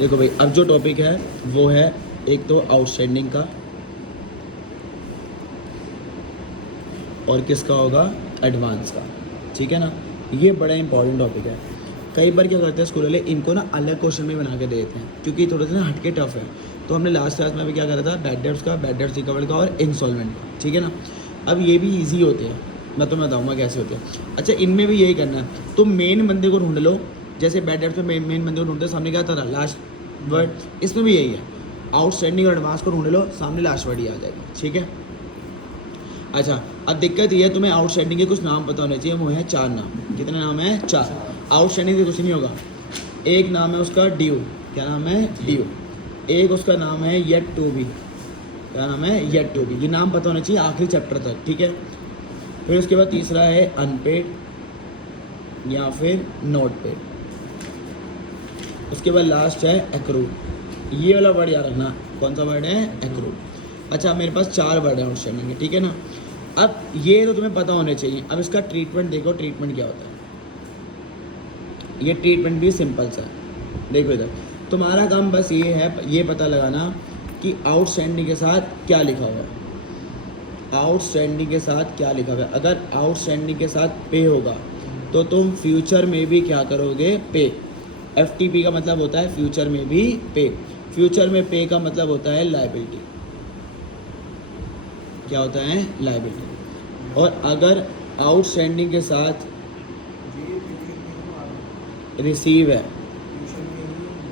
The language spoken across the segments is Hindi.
देखो भाई, अब जो टॉपिक है वो है एक तो आउटस्टैंडिंग का, और किसका होगा, एडवांस का। ठीक है ना, ये बड़ा इंपॉर्टेंट टॉपिक है। कई बार क्या करते हैं स्कूल वाले, इनको ना अलग क्वेश्चन में बना के दे देते हैं क्योंकि थोड़े से ना हटके टफ है। तो हमने लास्ट क्लास में भी क्या करा था, बैड डेट्स का, बैड डेट्स रिकवर्ड का और इंस्टॉलमेंट का। ठीक है ना, अब ये भी ईजी होते हैं, मैं तुम्हें बताऊँगा कैसे होते हैं। अच्छा, इनमें भी यही करना है, तो मेन बंदे को ढूंढ लो। जैसे बैड डेट्स में मेन बंदे को ढूंढते सामने क्या आता था, लास्ट वर्ड। इसमें भी यही है, आउटस्टैंडिंग और एडवांस को ढूंढ लो, सामने लास्ट वर्ड ही आ जाएगा। ठीक है। अच्छा, अब दिक्कत ये है, तुम्हें आउटस्टैंडिंग के कुछ नाम पता होने चाहिए। वो है 4 नाम। कितने नाम है, 4। आउटस्टैंडिंग से कुछ नहीं होगा। एक नाम है उसका ड्यू, क्या नाम है, ड्यू। एक उसका नाम है येट टू बी, क्या नाम है, येट टू बी। ये नाम पता होना चाहिए आखिरी चैप्टर तक। ठीक है। फिर उसके बाद तीसरा है अनपेड या फिर नॉट पेड। उसके बाद लास्ट है एक्रूड। ये वाला वर्ड याद रखना, कौन सा वर्ड है, एक्रूड। अच्छा, मेरे पास 4 वर्ड है आउटस्टैंडिंग के। ठीक है ना, अब ये तो तुम्हें पता होने चाहिए। अब इसका ट्रीटमेंट देखो, ट्रीटमेंट क्या होता है। ये ट्रीटमेंट भी सिंपल सा है। देखो इधर, तुम्हारा काम बस ये है, ये पता लगाना कि आउटस्टैंडिंग के साथ क्या लिखा हुआ है। आउटस्टैंडिंग के साथ क्या लिखा हुआ है। अगर आउटस्टैंडिंग के साथ पे होगा तो तुम फ्यूचर में भी क्या करोगे, पे। FTP का मतलब होता है फ्यूचर में भी पे। फ्यूचर में पे का मतलब होता है लायबिलिटी। क्या होता है, लायबिलिटी। और अगर आउटस्टैंडिंग के साथ रिसीव है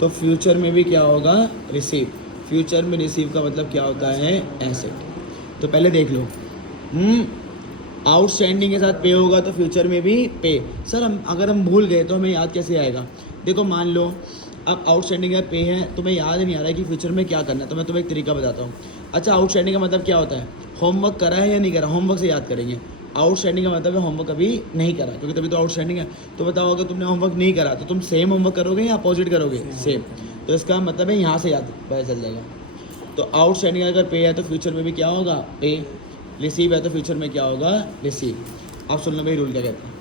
तो फ्यूचर में भी क्या होगा, रिसीव। फ्यूचर में रिसीव का मतलब क्या होता है, एसेट। तो पहले देख लो, आउटस्टैंडिंग के साथ पे होगा तो फ्यूचर में भी पे। सर हम अगर हम भूल गए तो हमें याद कैसे आएगा। देखो मान लो अब आउटस्टैंडिंग का पे है, तुम्हें याद नहीं आ रहा है कि फ्यूचर में क्या करना है, तो मैं तुम्हें एक तरीका बताता हूँ। अच्छा, आउटस्टैंडिंग का मतलब क्या होता है, होमवर्क करा है या नहीं करा, होमवर्क से याद करेंगे। आउटस्टैंडिंग का मतलब है होमवर्क कभी नहीं करा, क्योंकि तभी तो आउटस्टैंडिंग है। तो बताओ अगर तुमने होमवर्क नहीं करा तो तुम सेम होमवर्क करोगे या अपोजिट करोगे, सेम। तो इसका मतलब है यहाँ से याद पता चल जाएगा। तो आउटस्टैंडिंग अगर पे है तो फ्यूचर में भी क्या होगा, पे। रिसीव है तो फ्यूचर में क्या होगा, रिसीव। आप सुन लो भाई रूल क्या कहते हैं।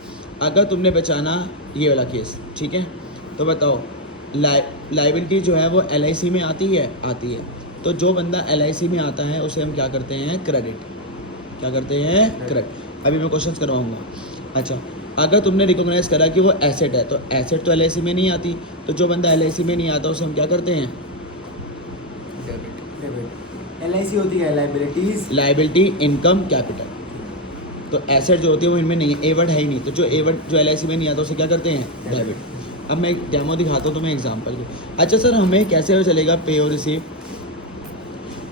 अगर तुमने बचाना ये वाला केस, ठीक है, तो बताओ लाइबिलिटी जो है वो LIC में आती है, आती है। तो जो बंदा LIC में आता है उसे हम क्या करते हैं, क्रेडिट। क्या करते हैं, क्रेडिट। अभी मैं क्वेश्चन करवाऊंगा। अच्छा, अगर तुमने रिकॉग्नाइज करा कि वो एसेट है, तो एसेट तो LIC में नहीं आती। तो जो बंदा LIC में नहीं आता उसे हम क्या करते हैं, LIC होती है लाइबिलिटीज, लाइबिलिटी, इनकम, कैपिटल। तो एसेट जो होती है वो इनमें नहीं है, ए वर्ड है ही नहीं। तो जो ए वर्ड जो LIC में नहीं आता उसे क्या करते हैं, डेबिट। अब मैं एक डेमो दिखाता हूँ तुम्हें, एग्जांपल के। अच्छा सर, हमें कैसे पता चलेगा पे और रिसीव।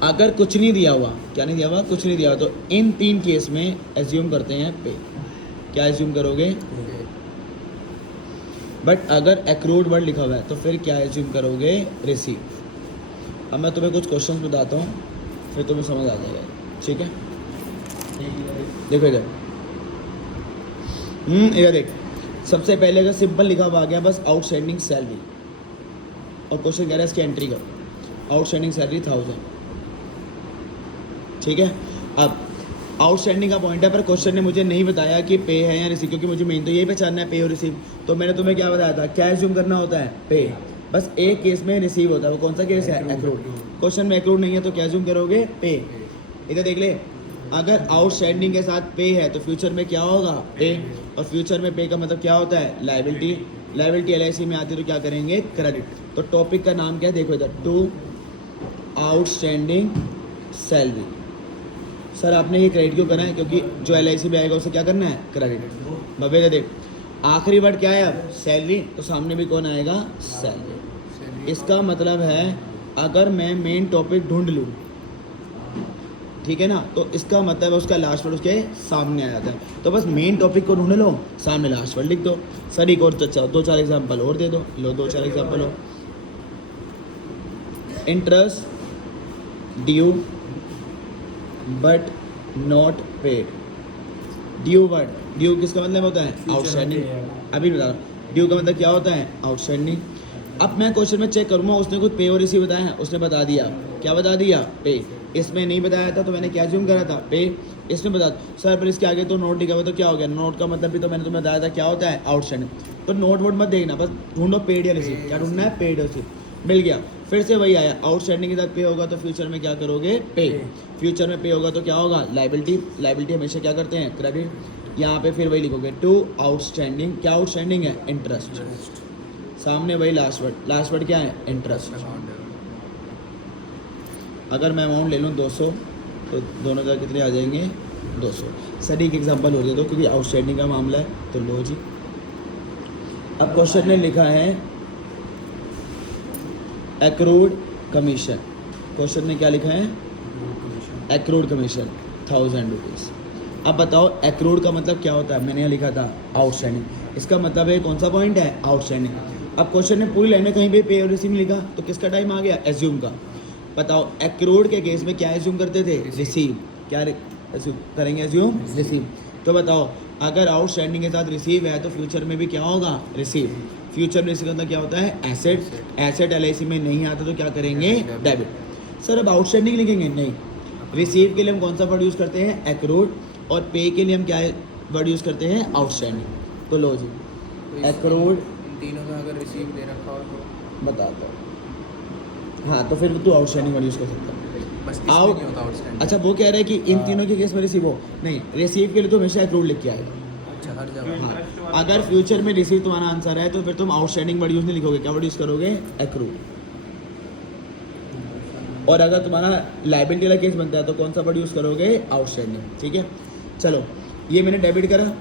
अगर कुछ नहीं दिया हुआ, क्या नहीं दिया हुआ, कुछ नहीं दिया हुआ, तो इन 3 केस में एज्यूम करते हैं पे। क्या एज्यूम करोगे, बट अगर एक्रूड वर्ड लिखा हुआ है तो फिर क्या एज्यूम करोगे, रिसीव। अब मैं तुम्हें कुछ क्वेश्चन बताता हूँ, फिर तुम्हें समझ आ जाएगा। ठीक है, देखो इधर, इधर देख। सबसे पहले अगर सिंपल लिखा हुआ आ गया बस आउटस्टैंडिंग सैलरी, और क्वेश्चन कह रहा है इसकी एंट्री करो। Outstanding salary 1000। ठीक है। अब आउटस्टैंडिंग का पॉइंट है, पर क्वेश्चन ने मुझे नहीं बताया कि पे है या रिसीव, क्योंकि मुझे मेन तो यही पहचानना है, पे और रिसीव। तो मैंने तुम्हें क्या बताया था, क्या एज्यूम करना होता है, पे। बस एक केस में रिसीव होता है, वो कौन सा केस है, एक्रूड। क्वेश्चन में एक्रूड नहीं है तो क्या एज्यूम करोगे, पे। इधर देख ले, अगर आउटस्टैंडिंग के साथ पे है तो फ्यूचर में क्या होगा, पे। और फ्यूचर में पे का मतलब क्या होता है, लायबिलिटी। लायबिलिटी LIC में आती है तो क्या करेंगे, क्रेडिट। तो टॉपिक का नाम क्या है, देखो इधर, टू आउटस्टैंडिंग सैलरी। सर आपने ये क्रेडिट क्यों करना है, क्योंकि जो LIC में आएगा उसे क्या करना है, क्रेडिट। बबे देख, आखिरी वर्ड क्या है अब, सैलरी। तो सामने भी कौन आएगा, सैलरी। इसका मतलब है अगर मैं मेन टॉपिक ढूंढ लूँ, ठीक है ना, तो इसका मतलब उसका लास्ट वर्ड उसके सामने आ जाता है। तो बस मेन टॉपिक को ढूंढ लो, सामने लास्ट वर्ड लिख दो। सर एक और अच्छा 2-4 एग्जांपल और दे दो, लो 2-4 एग्जांपल हो। Interest due but not paid. Due word, due किसका मतलब होता है, आउटस्टैंडिंग। अभी बता रहा हूँ, ड्यू का मतलब क्या होता है, आउटस्टैंडिंग। अब मैं क्वेश्चन में चेक करूँगा उसने कुछ पे और रिसीव बताया है, उसने बता दिया, क्या बता दिया, पे। इसमें नहीं बताया था तो मैंने क्या अज्यूम करा था, पे। इसमें बता सर पर इसके आगे तो नोट लिखा हुआ तो क्या हो गया, नोट का मतलब भी तो मैंने तुम्हें बताया था क्या होता है, आउटस्टैंडिंग। तो नोट वोट मत देखना, बस ढूंढो पेड या रिसीव। क्या ढूंढना है, पेड और रिसीव। मिल गया। फिर से वही आया, आउटस्टैंडिंग के साथ पे होगा तो फ्यूचर में क्या करोगे, पे। फ्यूचर में पे होगा तो क्या होगा, लाइबिलिटी। लाइबिलिटी हमेशा क्या करते हैं, क्रेडिट। यहाँ पे फिर वही लिखोगे, टू आउटस्टैंडिंग। क्या आउटस्टैंडिंग है, इंटरेस्ट। सामने वही लास्ट वर्ड क्या है, इंटरेस्ट। अगर मैं अमाउंट ले लूँ 200 तो दोनों जगह कितने आ जाएंगे, 200। सर एक एग्जांपल हो दे दो क्योंकि आउटस्टैंडिंग का मामला है, तो लो जी। अब क्वेश्चन ने लिखा है एक्रूड कमीशन। क्वेश्चन ने क्या लिखा है, एक्रूड कमीशन 1000 रुपीज़। अब बताओ एक्रूड का मतलब क्या होता है, मैंने यहाँ लिखा था आउटस्टैंडिंग। इसका मतलब है कौन सा पॉइंट है, आउटस्टैंडिंग। अब क्वेश्चन ने पूरी लाइन में कहीं भी पे और रिसीव नहीं लिखा, तो किसका टाइम आ गया, एज्यूम का। बताओ एक्रूड के केस में क्या एज्यूम करते थे, रिसीव। क्या assume करेंगे, एज्यूम रिसीव। तो बताओ अगर आउटस्टैंडिंग के साथ रिसीव है तो फ्यूचर में भी क्या होगा, रिसीव। फ्यूचर में रिसीव मतलब क्या होता है, एसेट। एसेट LIC में नहीं आता तो क्या करेंगे, डेबिट। सर अब आउटस्टैंडिंग लिखेंगे, नहीं। रिसीव के लिए हम कौन सा वर्ड यूज़ करते हैं, एक्रूड। और पे के लिए हम क्या वर्ड यूज़ करते हैं, आउटस्टैंडिंग। तो लो जी, एक्रूड इन तीनों में अगर रिसीव दे रखा हो तो बताता हूँ। हाँ तो फिर तू आउटस्टैंडिंग वर्ड यूज़ कर सकता है। बस इसमें नहीं होता आउटस्टैंडिंग। अच्छा वो कह रहा है कि इन तीनों के केस में रिसीव हो, नहीं। रिसीव के लिए तो हमेशा एक्रूड लिख के आएगा। अच्छा हर जगह। हाँ अगर फ्यूचर में रिसीव तुम्हारा आंसर है तो फिर तुम आउटस्टैंडिंग वर्ड यूज़ नहीं लिखोगे, क्या वर्ड यूज़ करोगे, एक्रूड। और अगर तुम्हारा लायबिलिटी वाला केस बनता है तो कौन सा वर्ड यूज़ करोगे, आउटस्टैंडिंग। ठीक है, चलो ये मैंने डेबिट करा।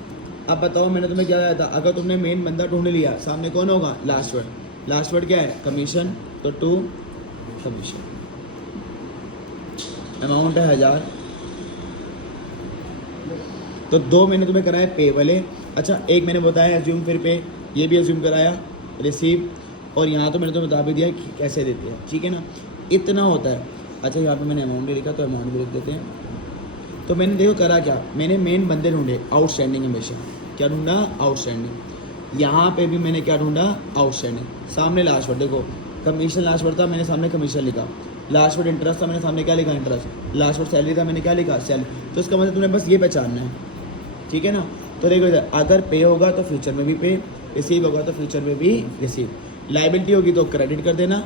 अब बताओ मैंने तुम्हें क्या बताया था, अगर तुमने मेन बंदा ढूंढ लिया, सामने कौन होगा, लास्ट वर्ड। लास्ट वर्ड क्या है, कमीशन। तो टू कमीशन, अमाउंट है 1000। तो दो मैंने तुम्हें कराया पे वाले। अच्छा एक मैंने बताया एज्यूम फिर पे, ये भी एज्यूम कराया, रिसीव। और यहाँ तो मैंने तुम्हें बता भी दिया कि कैसे देते हैं, ठीक है ना, इतना होता है। अच्छा यहाँ पे मैंने अमाउंट भी लिखा तो अमाउंट भी लिख देते हैं। तो मैंने देखो करा क्या, मैंने मेन बंदे ढूंढे, आउटस्टैंडिंग हमेशा। क्या ढूंढा, आउटस्टैंडिंग। यहाँ पे भी मैंने क्या ढूंढा, आउटस्टैंडिंग। सामने लास्ट वर्ड देखो, कमीशन लास्ट वर्ड था, मैंने सामने कमीशन लिखा। लास्ट वर्ड इंटरेस्ट था, मैंने सामने क्या लिखा, इंटरेस्ट। लास्ट वर्ड सैलरी था, मैंने क्या लिखा, सैलरी। तो इसका मतलब तुम्हें बस ये पहचानना है, ठीक है ना। तो देखो अगर पे होगा तो फ्यूचर में भी पे, रिसीव होगा तो फ्यूचर में भी रिसीव। लाइबिलिटी होगी तो क्रेडिट कर देना,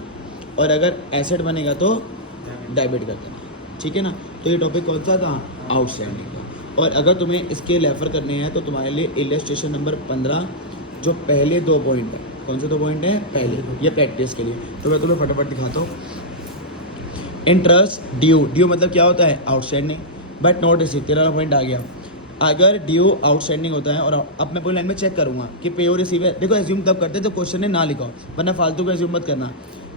और अगर एसेट बनेगा तो डेबिट कर देना, ठीक है ना। तो ये टॉपिक कौन सा था, आउटस्टैंडिंग का। और अगर तुम्हें इसके रेफर करने हैं तो तुम्हारे लिए इलस्ट्रेशन नंबर 15 जो पहले 2 पॉइंट है, कौन से 2 पॉइंट है, पहले ये प्रैक्टिस के लिए। तो मैं तुम्हें फटाफट दिखाता हूँ। इंटरेस्ट ड्यू, ड्यू मतलब क्या होता है, outstanding, but not receive. 13 point आ गया। अगर ड्यू आउटस्टैंडिंग होता है, और अब मैं पूरी लाइन में चेक करूँगा कि पे और रिसीव है। देखो एज्यूम तब करते हैं जब क्वेश्चन ने ना लिखा हो, वरना फालतू का एज्यूम मत करना।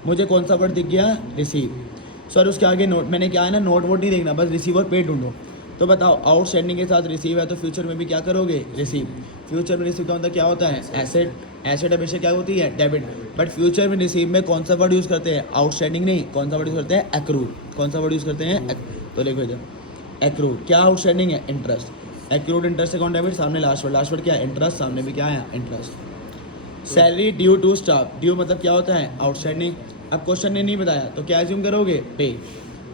मुझे कौन सा वर्ड दिख गया, रिसीव। सर उसके आगे नोट, मैंने क्या है ना, नोट वोट नहीं देखना, बस रिसीव और पे ढूंढो। तो बताओ आउटस्टैंडिंग के साथ रिसीव है तो फ्यूचर में भी क्या करोगे, रिसीव। फ्यूचर में रिसीव का मतलब क्या होता है, एसेट। एसेट हमेशा क्या होती है, डेबिट। बट फ्यूचर में रिसीव में कौन सा वर्ड यूज़ करते हैं, आउटस्टैंडिंग नहीं, कौन सा वर्ड यूज़ करते हैं, एक्रूड। कौन सा वर्ड यूज़ करते हैं, तो देखो इधर एक्रूड। क्या आउटस्टैंडिंग है, interest. Accrued interest account debit, सामने लास्ट वर्ड क्या है, इंटरेस्ट, सामने भी क्या है, interest. Salary due to staff, due मतलब क्या होता है, आउटस्टैंडिंग। अब क्वेश्चन ने नहीं बताया तो क्या एज्यूम करोगे, पे।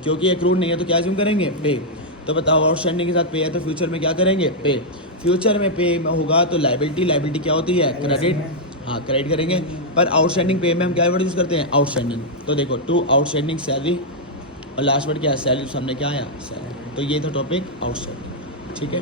क्योंकि एक्रूड नहीं है तो क्या एज्यूम करेंगे, पे। तो बताओ आउटस्टैंडिंग के साथ पे है तो फ्यूचर में क्या करेंगे, पे। फ्यूचर में पे होगा तो लाइबिलिटी, लाइबिलिटी क्या होती है, क्रेडिट। हाँ क्रेडिट करेंगे। पर आउटस्टैंडिंग पे में हम क्या वर्ड यूज़ करते हैं, आउटस्टैंडिंग। तो देखो टू आउटस्टैंडिंग सैलरी, और लास्ट वर्ड क्या है, सैलरी, सामने क्या आया, सैलरी। तो ये था टॉपिक आउटस्टैंडिंग, ठीक है।